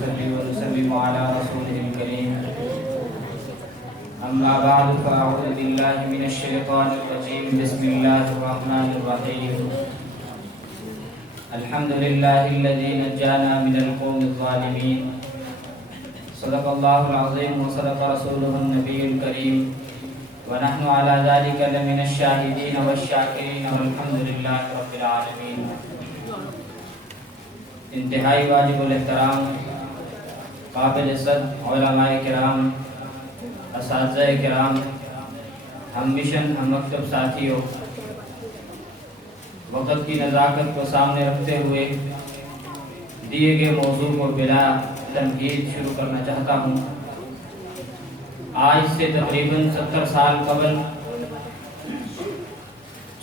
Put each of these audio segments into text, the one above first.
ونصلي ونسلم على رسوله الكريم أما بعد فأعوذ بالله من الشيطان الرجيم بسم الله الرحمن الرحيم الحمد لله الذي نجانا من القوم الظالمين صدق الله العظيم وصدق رسوله النبي الكريم ونحن على ذلك لمن الشاهدين والشاكرين والحمد لله رب العالمين. انتہائی واجب الاحترام قابل عزت علماء کرام، اساتذہ کرام، ہم مشن ہم مکتب ساتھیوں، وقت کی نزاکت کو سامنے رکھتے ہوئے دیے گئے موضوع کو بلا تمہید شروع کرنا چاہتا ہوں. آج سے تقریباً 70 سال قبل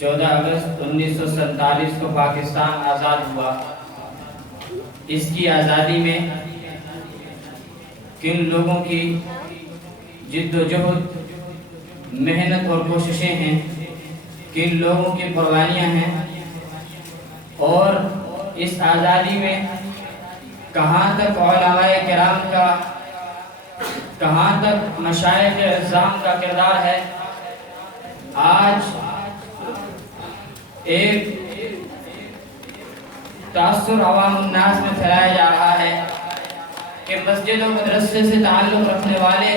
14 اگست 1947 کو پاکستان آزاد ہوا. اس کی آزادی میں کن لوگوں کی جد و جہد، محنت اور کوششیں ہیں، کن لوگوں کی قربانیاں ہیں، اور اس آزادی میں کہاں تک علماء کرام کا، کہاں تک مشائخ اعظام کا کردار ہے. آج ایک تاثر عوام الناس میں پھیلایا جا رہا ہے کہ مسجد و مدرسے سے تعلق رکھنے والے،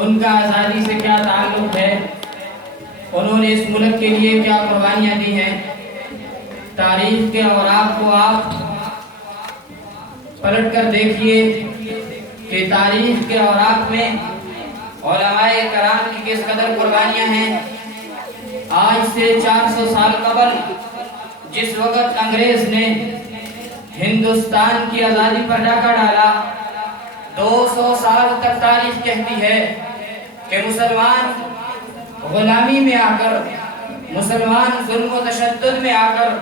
ان کا آزادی سے کیا تعلق ہے، انہوں نے اس ملک کے لیے کیا قربانیاں دی ہیں. تاریخ کے اوراق کو آپ پلٹ کر دیکھیے کہ تاریخ کے اوراق میں علماء کرام کی کس قدر قربانیاں ہیں. آج سے 400 سال قبل جس وقت انگریز نے ہندوستان کی آزادی پر ڈاکہ ڈالا، 200 سال تک تاریخ کہتی ہے کہ مسلمان غلامی میں آ کر، مسلمان ظلم و تشدد میں آ کر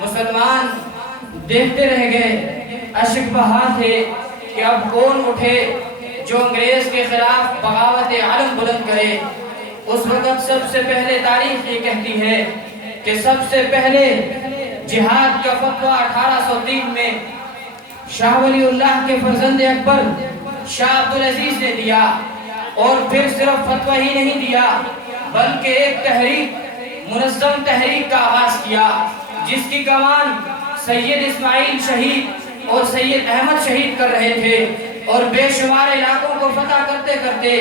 مسلمان دیکھتے رہ گئے، اشک بہا تھے کہ اب کون اٹھے جو انگریز کے خلاف بغاوت علم بلند کرے. اس وقت سب سے پہلے تاریخ یہ کہتی ہے کہ سب سے پہلے جہاد کا فتویٰ 1803 میں شاہ ولی اللہ کے فرزند اکبر شاہ عبدالعزیز نے دیا، اور پھر صرف فتویٰ ہی نہیں دیا بلکہ ایک تحریک، منظم تحریک کا آغاز کیا جس کی کمان سید اسماعیل شہید اور سید احمد شہید کر رہے تھے. اور بے شمار علاقوں کو فتح کرتے کرتے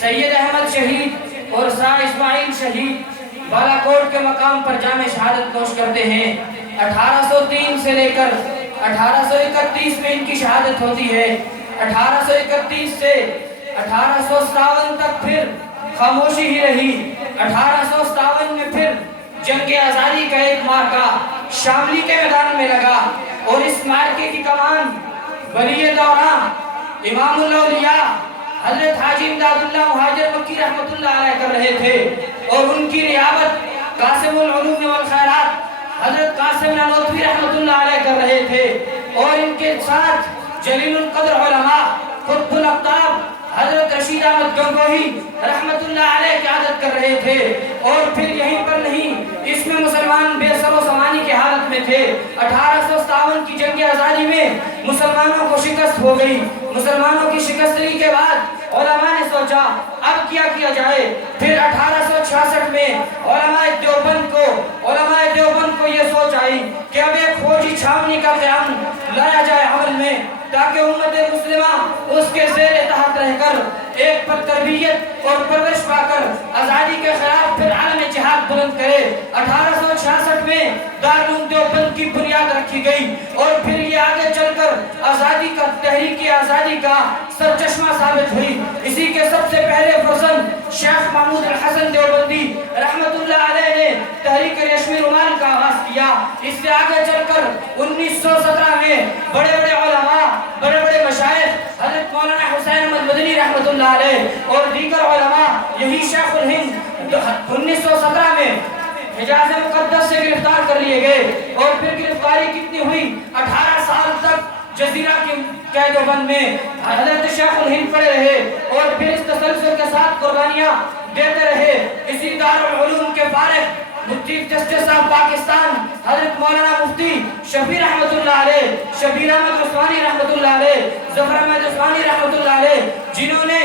سید احمد شہید اور شاہ اسماعیل شہید بالا کوٹ کے مقام پر جامِ شہادت نوش کرتے ہیں. 1803 سے لے کر 1831 میں ان کی شہادت ہوتی ہے. 1831 سے 1857 تک پھر خاموشی ہی رہی. 1857 میں پھر جنگ آزادی کا ایک مارکہ شاملی کے میدان میں لگا، اور اس مارکے کی کمان ولی دورہ امام الاولیاء حضرت حاجی امداد اللہ مہاجر مکی رحمت اللہ علیہ کر رہے تھے، اور ان کی ریابت قاسم العلوم والخیرات حضرت قاسم نانوتوی رحمت اللہ علیہ کر رہے تھے، اور ان کے ساتھ جلیل القدر علماء قطب الاقطاب حضرت رشید احمد گنگوہی رحمت اللہ علیہ قیادت کر رہے تھے. اور پھر یہیں پر نہیں، اس میں مسلمان بے سر و سامانی کی حالت میں تھے. 1857 کی جنگ آزادی میں مسلمانوں کو شکست ہو گئی. مسلمانوں کی شکستگی کے بعد علماء نے سوچا اب کیا جائے. پھر 1866 میں علماء دیوبند کو یہ سوچ آئی کہ اب ایک فوجی چھاونی کا قیام لایا جائے عمل میں، تاکہ امت مسلمہ اس کے زیر تحت رہ کر ایک پر تربیت اور پرورش پا کر آزادی کے خلاف پھر عالم جہاد بلند کرے. 1866 میں دارالعلوم دیوبند کی بنیاد رکھی گئی، اور پھر یہ آگے چل کر آزادی کا، تحریک آزادی کا سرچشمہ ثابت ہوئی. اسی کے سب سے پہلے فرزند شیخ محمود الحسن دیوبندی رحمت اللہ علیہ نے تحریک ریشمی رومال کا آغاز کیا. اس سے آگے چل کر 1917 میں بڑے بڑے علماء، بڑے بڑے مشائخ حضرت مولانا حسین احمد مدنی رحمت اللہ علیہ اور دیگر علماء، یہی شیخ الہند 1917 میں حجاز مقدس سے گرفتار کر لیے گئے. اور پھر گرفتاری کتنی ہوئی؟ 18 سال تک جزیرہ کی قید و بند میں حضرت شیخ الہند پڑے رہے، اور پھر اس تسلسل کے ساتھ قربانیاں دیتے رہے. اسی دارالعلوم کے فارغ چیف جسٹس آف پاکستان حضرت مولانا مفتی شفیع رحمت اللہ علیہ، شبیر احمد عثمانی رحمت اللہ علیہ، ظفر احمد عثمانی رحمت اللہ علیہ، جنہوں نے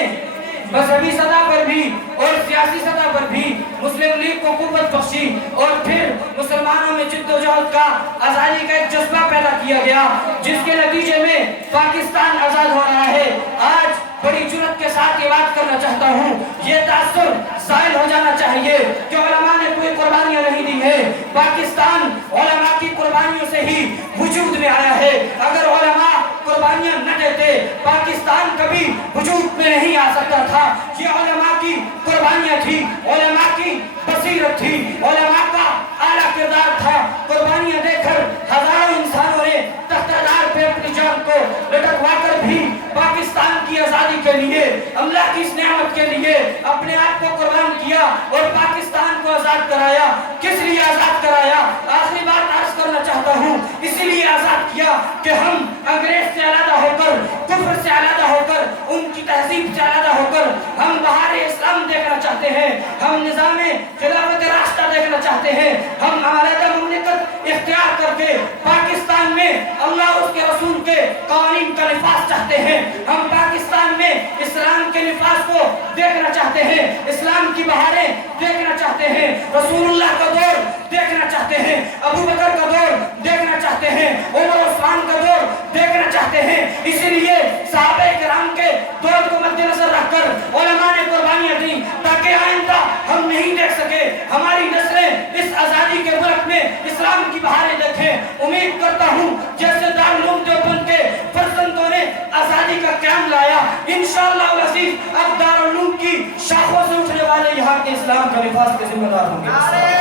مذہبی سطح پر بھی اور سیاسی سطح پر بھی مسلم لیگ کو قوت بخشی اور پھر مسلمانوں میں جد و جہد کا آزادی کا ایک جذبہ پیدا کیا گیا، جس کے نتیجے میں پاکستان آزاد ہو رہا ہے۔ آج بڑی جرات کے ساتھ یہ بات کرنا چاہتا ہوں، یہ تاثر زائل ہو جانا چاہیے کہ علماء نے کوئی قربانیاں نہیں دی ہیں۔ پاکستان علماء کی قربانیوں سے ہی وجود میں آیا ہے۔ اگر علماء قربانیاں نہ دیتے پاکستان کبھی وجود میں نہیں آ سکتا تھا۔ یہ علماء کی قربانیاں تھی، علماء کی بصیرت تھی، علماء کا اعلیٰ کردار تھا۔ قربانیاں دے کر ہزاروں انسانوں نے تختدار پہ اپنی جان کو لٹکوا کر بھی پاکستان کی آزادی کے لیے، اللہ کی اس نعمت کے لیے اپنے آپ کو قربان کیا اور پاکستان کو آزاد کرایا۔ کس لیے آزاد کرایا؟ آخری بات عرض کرنا چاہتا ہوں، اسی لیے آزاد کیا کہ ہم انگریز سے علیحدہ ہو کر، کفر سے علیحدہ ہو کر، ان کی تہذیب سے علیحدہ ہو کر ہم بہار اسلام دیکھنا چاہتے ہیں، ہم نظام خلافت راستہ دیکھنا چاہتے ہیں، ہم علیحدہ مملکت اختیار کر کے پاکستان میں اللہ اور اس کے رسول کے قوانین کا نفاذ چاہتے ہیں، ہم پاکستان میں اسلام کے نفاذ کو دیکھنا چاہتے ہیں، اسلام کی بہاریں دیکھنا چاہتے ہیں، رسول اللہ کا دور دیکھنا چاہتے ہیں، ابو بکر کا دور دیکھنا چاہتے ہیں، عمر عثمان کا دور دیکھنا چاہتے ہیں۔ اسی لیے صحابہ کرام کے دور کو مد نظر رکھ کر علماء نے قربانیاں دیں تاکہ آئندہ ہم نہیں دیکھ سکے، ہماری نسلیں اس آزادی کے ملک میں اسلام کی بہاریں دیکھیں۔ امید کرتا ہوں جیسے دارالعلوم دیوبند کے فرزندوں نے آزادی کا قیام لایا، انشاءاللہ العزیز اب دارالعلوم کی شاخوں سے اٹھنے والے یہاں کے اسلام کا نفاذ کے ذمہ دار ہوں گے۔